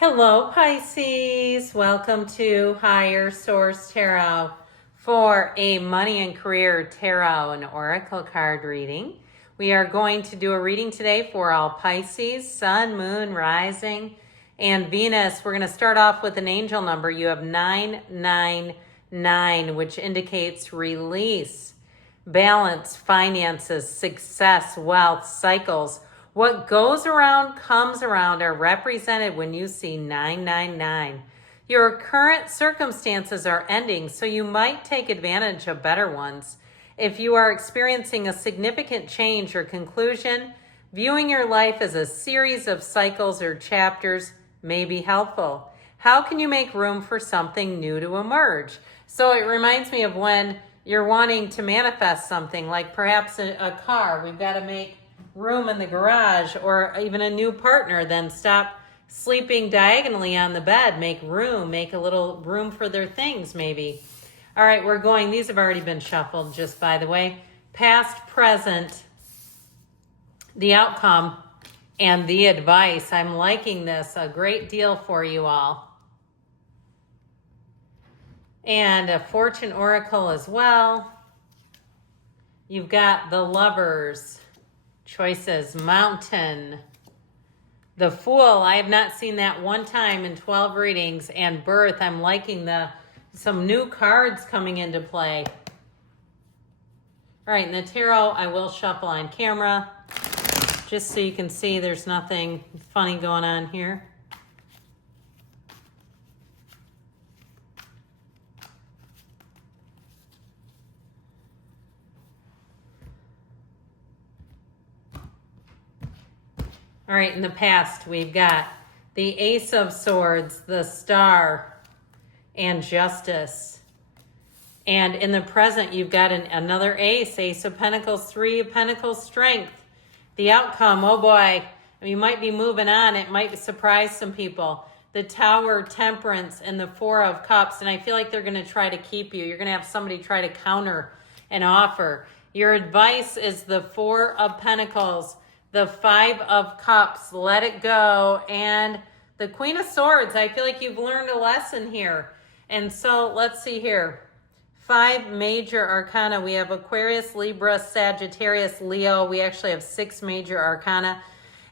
Hello, Pisces. Welcome to Higher Source Tarot for a money and career tarot and oracle card reading. We are going to do a reading today for all Pisces, Sun, Moon, Rising, and Venus. We're going to start off with an angel number. You have 999, which indicates release, balance, finances, success, wealth, cycles. What goes around comes around are represented when you see 999. Your current circumstances are ending, so you might take advantage of better ones. If you are experiencing a significant change or conclusion, viewing your life as a series of cycles or chapters may be helpful. How can you make room for something new to emerge? So it reminds me of when you're wanting to manifest something, like perhaps a car. We've got to make room in the garage, or even a new partner. Then stop sleeping diagonally on the bed. Make room, make a little room for their things maybe. All right, we're going. These have already been shuffled, just by the way. Past, present, the outcome, and the advice. I'm liking this a great deal for you all. And a fortune oracle as well. You've got the Lovers, choices, Mountain, the Fool. I have not seen that one time in 12 readings, and Birth. I'm liking some new cards coming into play. All right, and the tarot I will shuffle on camera just so you can see there's nothing funny going on here. All right, in the past, we've got the Ace of Swords, the Star, and Justice. And in the present, you've got another Ace, Ace of Pentacles, Three of Pentacles, Strength. The outcome, oh boy, you might be moving on. It might surprise some people. The Tower, Temperance, and the Four of Cups. And I feel like they're going to try to keep you. You're going to have somebody try to counter an offer. Your advice is the Four of Pentacles, the Five of Cups, let it go, and the Queen of Swords. I feel like you've learned a lesson here. And so let's see here. 5 major arcana. We have Aquarius, Libra, Sagittarius, Leo. We actually have 6 major arcana.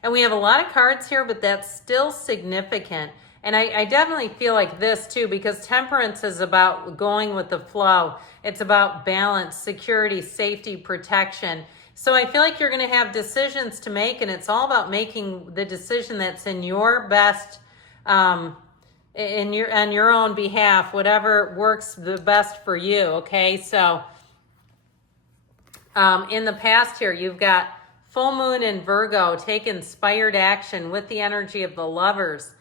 And we have a lot of cards here, but that's still significant. And I definitely feel like this too, because Temperance is about going with the flow. It's about balance, security, safety, protection. So I feel like you're going to have decisions to make, and it's all about making the decision that's in your best, on your own behalf, whatever works the best for you. Okay, so in the past here, you've got full moon in Virgo. Take inspired action with the energy of the Lovers.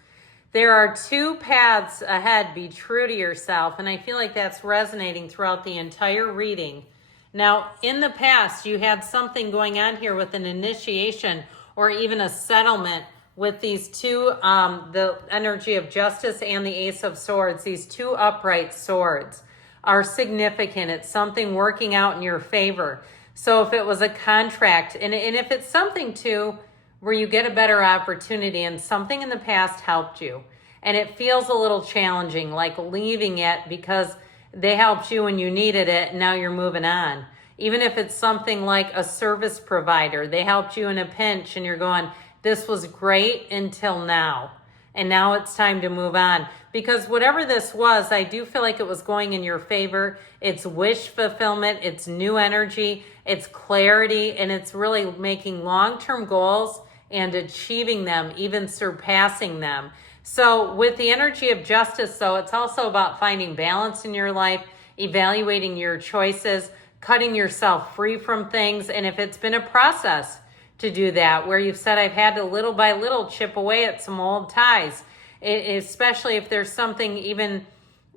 There are 2 paths ahead. Be true to yourself, and I feel like that's resonating throughout the entire reading. Now, in the past, you had something going on here with an initiation or even a settlement with these 2, the energy of Justice and the Ace of Swords. These 2 upright swords are significant. It's something working out in your favor. So if it was a contract, and if it's something too where you get a better opportunity and something in the past helped you, and it feels a little challenging, like leaving it because they helped you when you needed it, and now you're moving on. Even if it's something like a service provider, they helped you in a pinch and you're going, this was great until now. And now it's time to move on. Because whatever this was, I do feel like it was going in your favor. It's wish fulfillment, it's new energy, it's clarity, and it's really making long-term goals and achieving them, even surpassing them. So with the energy of Justice, though, it's also about finding balance in your life, evaluating your choices, cutting yourself free from things. And if it's been a process to do that, where you've said, I've had to little by little chip away at some old ties, especially if there's something even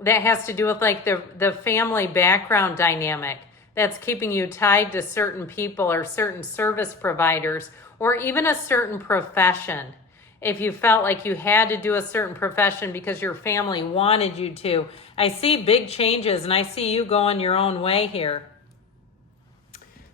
that has to do with like the family background dynamic that's keeping you tied to certain people or certain service providers or even a certain profession. If you felt like you had to do a certain profession because your family wanted you to. I see big changes, and I see you going your own way here.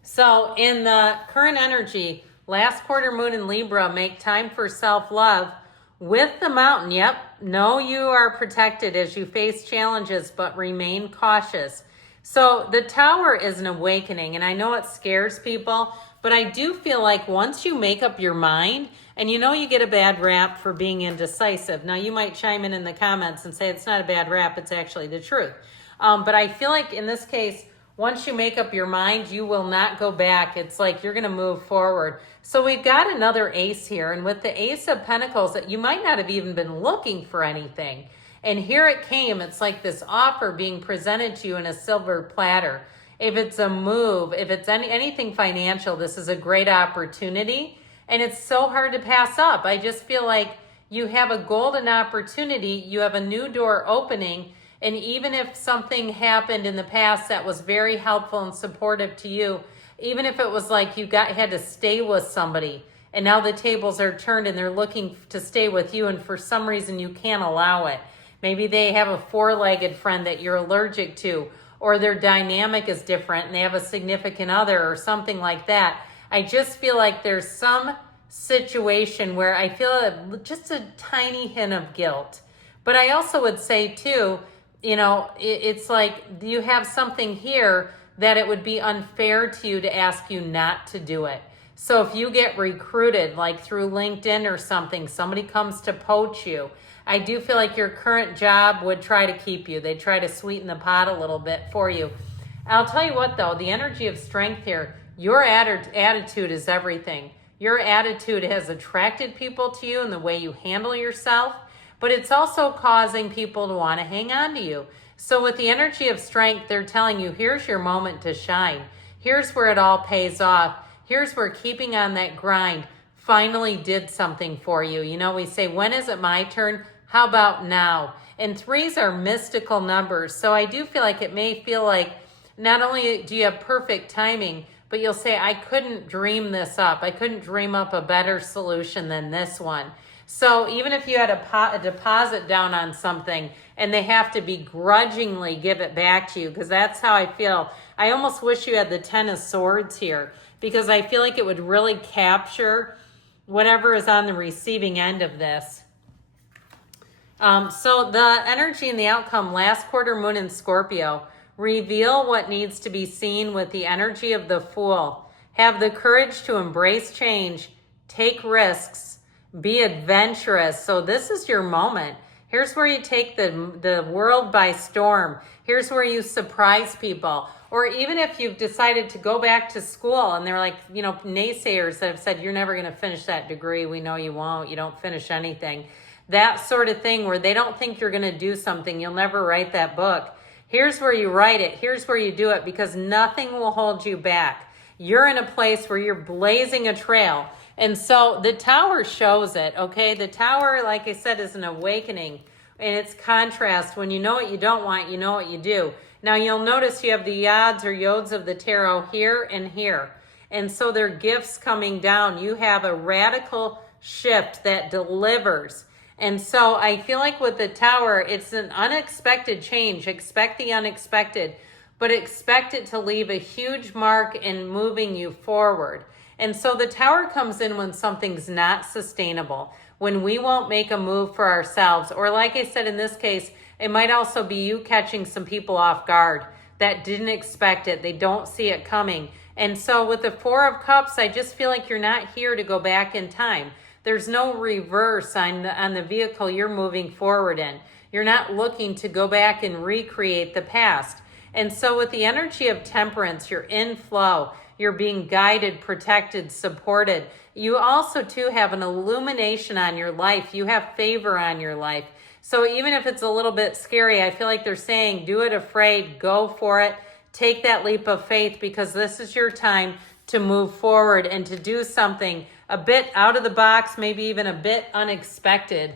So in the current energy, last quarter moon in Libra, make time for self-love With the mountain, yep. Know you are protected as you face challenges, but remain cautious. So the tower is an awakening, and I know it scares people, but I do feel like once you make up your mind, and you know you get a bad rap for being indecisive. Now you might chime in the comments and say it's not a bad rap, it's actually the truth. But I feel like in this case, once you make up your mind, you will not go back. It's like you're going to move forward. So we've got another ace here. And with the Ace of Pentacles, that you might not have even been looking for anything. And here it came. It's like this offer being presented to you in a silver platter. If it's a move, if it's anything financial, this is a great opportunity. And it's so hard to pass up. I just feel like you have a golden opportunity. You have a new door opening. And even if something happened in the past that was very helpful and supportive to you, even if it was like you had to stay with somebody and now the tables are turned and they're looking to stay with you and for some reason you can't allow it. Maybe they have a four-legged friend that you're allergic to, or their dynamic is different and they have a significant other or something like that. I just feel like there's some situation where I feel just a tiny hint of guilt. But I also would say too, it's like you have something here that it would be unfair to you to ask you not to do it. So if you get recruited, like through LinkedIn or something, somebody comes to poach you, I do feel like your current job would try to keep you. They try to sweeten the pot a little bit for you. I'll tell you what though, the energy of strength here, your attitude is everything. Your attitude has attracted people to you and the way you handle yourself. But it's also causing people to want to hang on to you. So with the energy of strength, they're telling you, here's your moment to shine. Here's where it all pays off. Here's where keeping on that grind finally did something for you. We say, when is it my turn? How about now? And threes are mystical numbers. So I do feel like it may feel like not only do you have perfect timing, but you'll say, I couldn't dream this up. I couldn't dream up a better solution than this one. So even if you had a deposit down on something and they have to begrudgingly give it back to you, because that's how I feel. I almost wish you had the Ten of Swords here, because I feel like it would really capture whatever is on the receiving end of this. So the energy and the outcome, last quarter moon in Scorpio, reveal what needs to be seen with the energy of the Fool. Have the courage to embrace change, take risks, be adventurous. So this is your moment. Here's where you take the world by storm. Here's where you surprise people. Or even if you've decided to go back to school and they're like, naysayers that have said, you're never going to finish that degree. We know you won't. You don't finish anything. That sort of thing where they don't think you're going to do something. You'll never write that book. Here's where you write it. Here's where you do it, because nothing will hold you back. You're in a place where you're blazing a trail. And so the tower shows it, okay? The tower, like I said, is an awakening. And it's contrast. When you know what you don't want, you know what you do. Now you'll notice you have the yods or yods of the tarot here and here. And so they're gifts coming down. You have a radical shift that delivers. And so I feel like with the tower, it's an unexpected change. Expect the unexpected, but expect it to leave a huge mark in moving you forward. And so the tower comes in when something's not sustainable, when we won't make a move for ourselves. Or like I said, in this case, it might also be you catching some people off guard that didn't expect it. They don't see it coming. And so with the Four of Cups, I just feel like you're not here to go back in time. There's no reverse on the vehicle you're moving forward in. You're not looking to go back and recreate the past. And so with the energy of Temperance, you're in flow. You're being guided, protected, supported. You also, too, have an illumination on your life. You have favor on your life. So even if it's a little bit scary, I feel like they're saying, do it afraid, go for it, take that leap of faith, because this is your time to move forward and to do something a bit out of the box, maybe even a bit unexpected.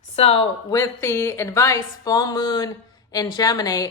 So with the advice, full moon in Gemini,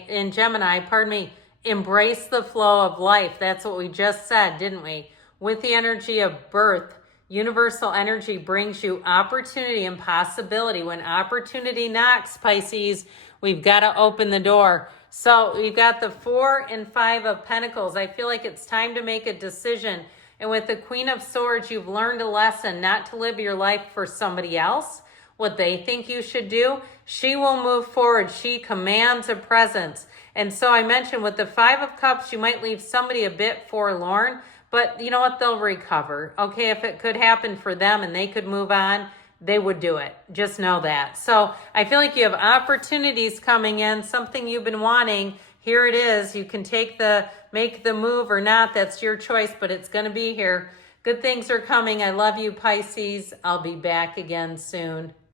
embrace the flow of life. That's what we just said, didn't we? With the energy of birth, universal energy brings you opportunity and possibility. When opportunity knocks, Pisces, we've got to open the door. So we've got the 4 and 5 of Pentacles. I feel like it's time to make a decision. And with the Queen of Swords, you've learned a lesson not to live your life for somebody else, what they think you should do. She will move forward. She commands a presence. And so I mentioned with the Five of Cups, you might leave somebody a bit forlorn, but you know what? They'll recover. Okay, if it could happen for them and they could move on, they would do it. Just know that. So I feel like you have opportunities coming in, something you've been wanting. Here it is. You can make the move or not. That's your choice, but it's going to be here. Good things are coming. I love you, Pisces. I'll be back again soon.